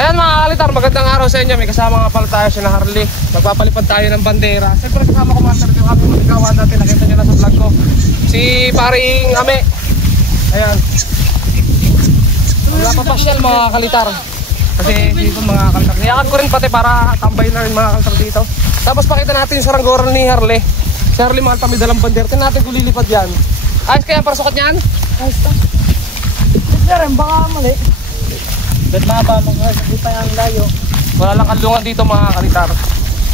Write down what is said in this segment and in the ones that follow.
Ayan mga kalitar, magandang araw sa inyo. May kasama nga pala tayo si na Harley. Magpapalipad tayo ng bandera. Siyempre kasama ko master yung aming maligawan natin. Nakita nyo na sa vlog ko. Si paring Ame. Ayan. Wala pa pasyal mga kalitar. Kasi dito mga kalitar. Niyakan ko rin pati para tambay na rin mga kalitar dito. Tapos pakita natin yung saranggoran ni Harley. Si Harley mga kami dalang bandera. Tingnan natin kung lilipad yan. Ayos kaya para sukat niyan? Ayos to. Ito rin, baka mali. Ba't mahaba mga hindi pa yung layo? Wala lang kalungan dito mga kalitar.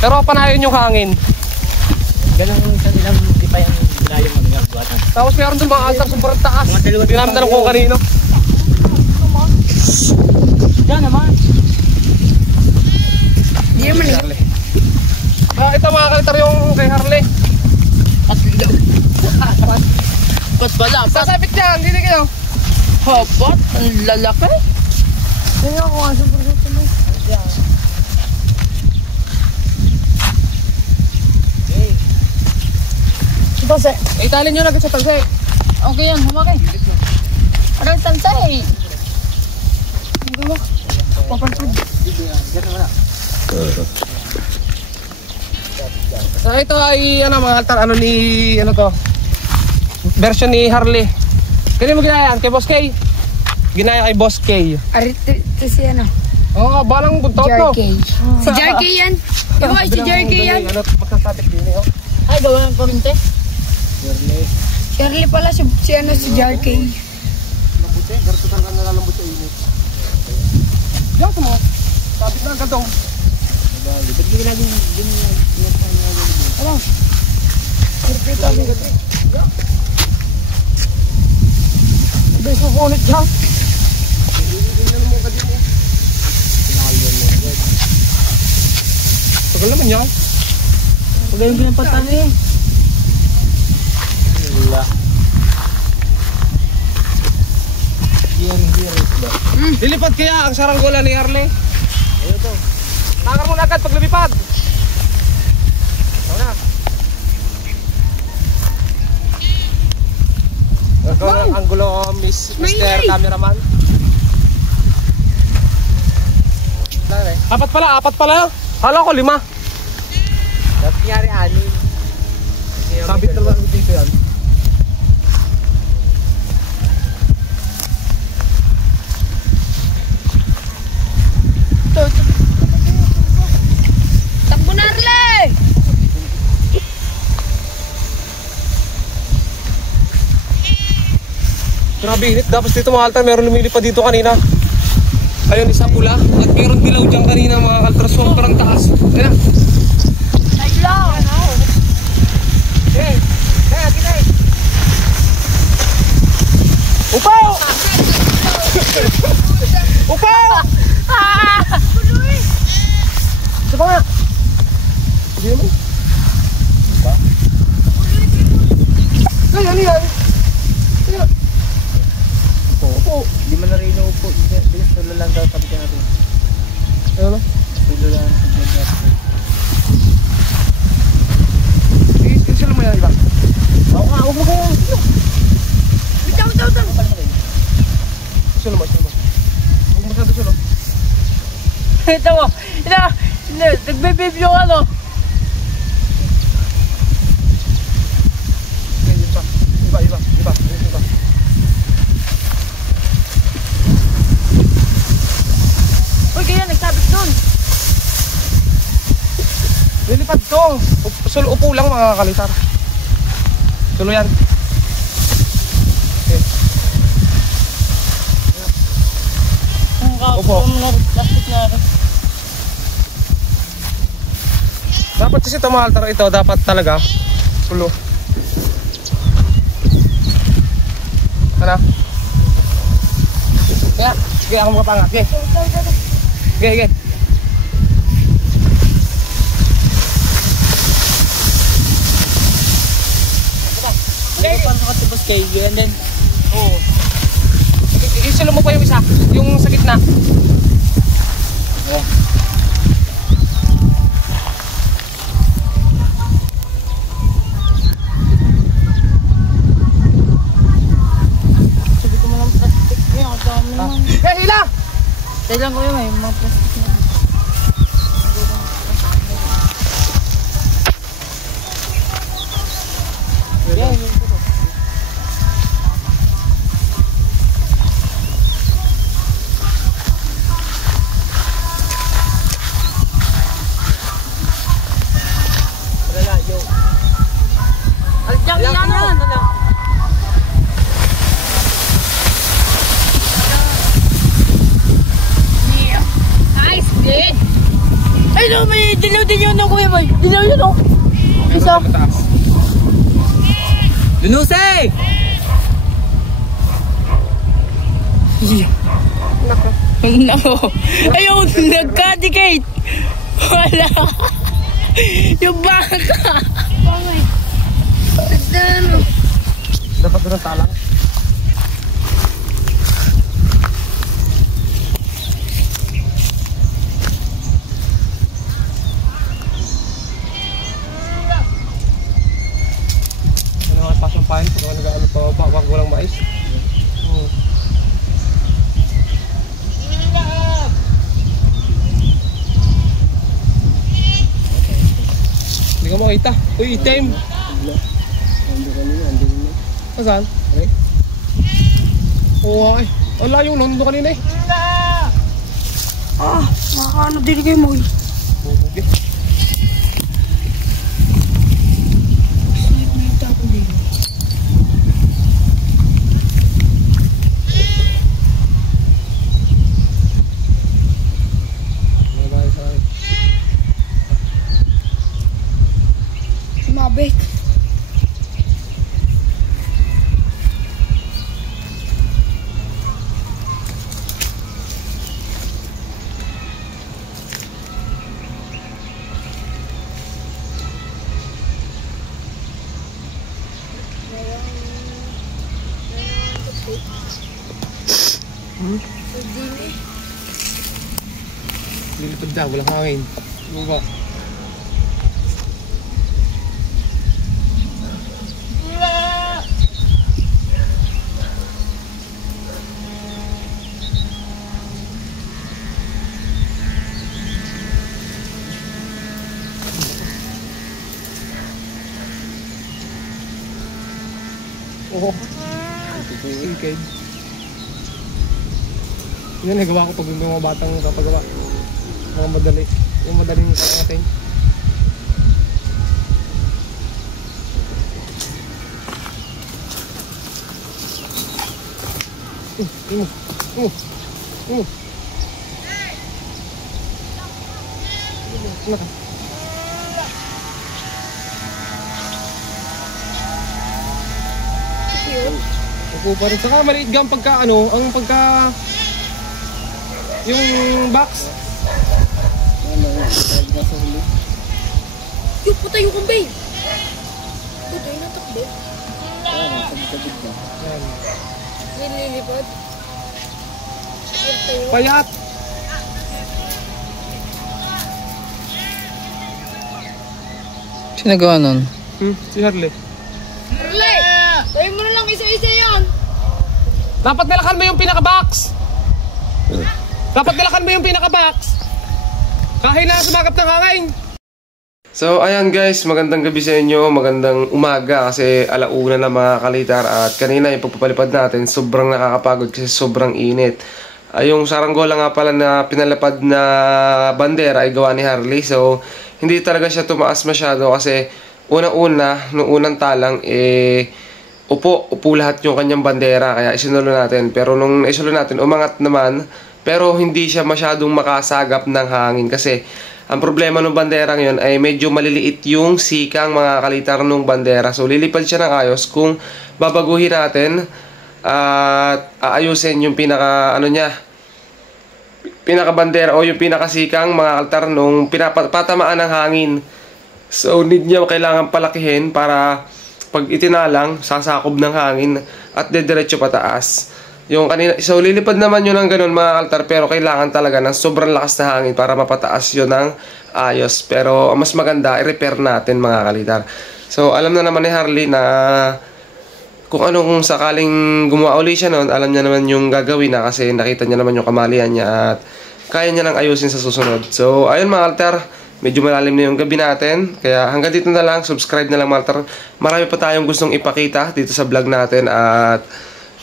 Pero panayon yung hangin. Ganun sa nilang hindi pa yung layo mga buwatan. Tapos meron doon mga altar sobrang taas. Hindi namin alam kung kanino. Diyan naman. Hindi naman eh. Ito mga kalitar yung kay Harley. Ba't bala? Sasabit dyan, hindi kayo. Habat? Ang lalaki? Kaya ako nga super super mo. Sa tanse. Italin nyo na agad sa tanse. Okay yan, humakay. Anong tanse eh? Hindi mo. Papansad. So ito ay ano mga altar, ano ni, ano to? Version ni Harley. Kaya mo ginaya yan? Kay Boss K? Ginaya kay Boss K. Arito si ano? Oo, balang buntot no? JRK. Si JRK yan. Ikaw ay si JRK yan. Ano, magsasabit din eh. Ay, gawa ng paminte. Shirley pala si ano si JRK. Lambuti, garto talaga nalalambot sa init. Diyan mo. Sabit na agad dong. Ba't hindi laging Ano? Perfect ako. Bes mo ulit dyan. Tagal naman yan. Pagay yung pinapatan eh. Wala. Lilipad kaya ang saranggola ni Harley? Ayun to. Takar mo na agad pag lumipad. Ano na? Ito ang anggulo Mr. Cameraman. Apat pala. Kala ko 5. Dapat nangyari 6. Sabit na lang dito yan. Takbo na Arle! Grabe init. Tapos dito mga altar, meron lumilipad dito kanina. Ayun, isa pula. At meron dilaw dyan kanina mga altar. Sobrang taas. Ayan. Nice lang! Upaw! Upaw! Sapa nga? Hindi naman. Diba? Kaya ano yan? Upo. Hindi man na rin upo. Tulo lang daw sabi ka natin. Ano? Tulo lang. Sila mo yan iba? Ako nga, huwag mo kayo. Bitaw! Sila mo. Huwag masyado sila. Ito mo. Nagbe-babe yung ano. Iba. Uy, kaya nagsabit doon. Lilipad to. Upo lang mga kalitar. Tulo yan. Okay. Upo. Plastic na. Dapat kasi ito mga altar ito. Dapat talaga. Tulo. Ano? Kaya. Sige ako makapangat. Sige. Paano ka tubos kayo? And then, Oo. Isilo mo pa yung isa. Yung sa gitna. sabi ko mo lang plastic niya. Ang dami naman. Hila! Kailan ko yung may mga plastic na. Nice, good. Ay, no, may dilaw din yun ng Kuya Boy. Dilaw yun, oh. Isa. Lunusay! Nako. Ayaw, nagka-decade. Wala. Yung baka. Pangay. Ano? Dapat doon ang talang. Ano nga pasong pahin? Pag nag-ano pa ba? Wag walang mais. Hindi ka makita. Uy, itim! Saan? Oo ay. Ang layo nun. Nandun kanina eh. Ah, makakaano din kayo mo. Bubugi. Mabit. Lilipad na, walang hangin. Ano ba? Oo. Ikay. Yan, nagawa ko pag yung mga batang kapagawa. Mga madali. Yung madaling kaya natin. Naka. Upo pa rin. Saka maliit gang pagka ano, ang pagka yung box. Yung puta yung kumbay. Puta yung natakbo. Nililipad. Payat! Sino nagawa nun? Si Harley. Harley! Tayo mo na lang isa-isa yan. Dapat nilakan mo yung pinaka-box! Dapat nilakan mo yung pinaka-box! Kahit na sumagap ng hangin! So ayan guys, magandang gabi sa inyo, magandang umaga kasi alauna na mga kalitar at kanina yung pagpapalipad natin sobrang nakakapagod kasi sobrang init. Yung saranggola nga pala na pinalipad na bandera ay gawa ni Harley, so hindi talaga siya tumaas masyado kasi unang-una, nung unang talang upo lahat yung kanyang bandera kaya isinulo natin, pero nung isulo natin umangat naman pero hindi siya masyadong makasagap ng hangin kasi ang problema ng bandera ngayon ay medyo maliliit yung sikang mga kalitar ng bandera. So lilipad siya ng ayos kung babaguhin natin at aayusin yung pinaka bandera o yung pinakasikang mga altar nung patamaan ng hangin. So need niya kailangan palakihin para pag itinalang sasakob ng hangin at dediretso pataas. Yung kanina, so lilipad naman yun ng ganun mga altar pero kailangan talaga ng sobrang lakas na hangin para mapataas yun ng ayos. Pero mas maganda i-repair natin mga kalitar. So alam na naman ni Harley na kung anong sakaling gumawa uli siya noon, alam niya naman yung gagawin na kasi nakita niya naman yung kamalian niya at kaya niya lang ayusin sa susunod. So, ayun mga kalter, medyo malalim na yung gabi natin. Kaya hanggang dito na lang, subscribe na lang mga kalter. Marami pa tayong gustong ipakita dito sa vlog natin at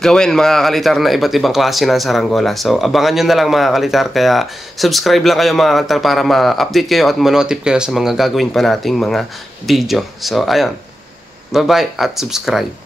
gawin mga kalitar na iba't ibang klase ng saranggola. So, abangan nyo na lang mga kalitar. Kaya, subscribe lang kayo mga kalitar para ma-update kayo at ma-notif kayo sa mga gagawin pa nating mga video. So, ayun. Bye-bye at subscribe.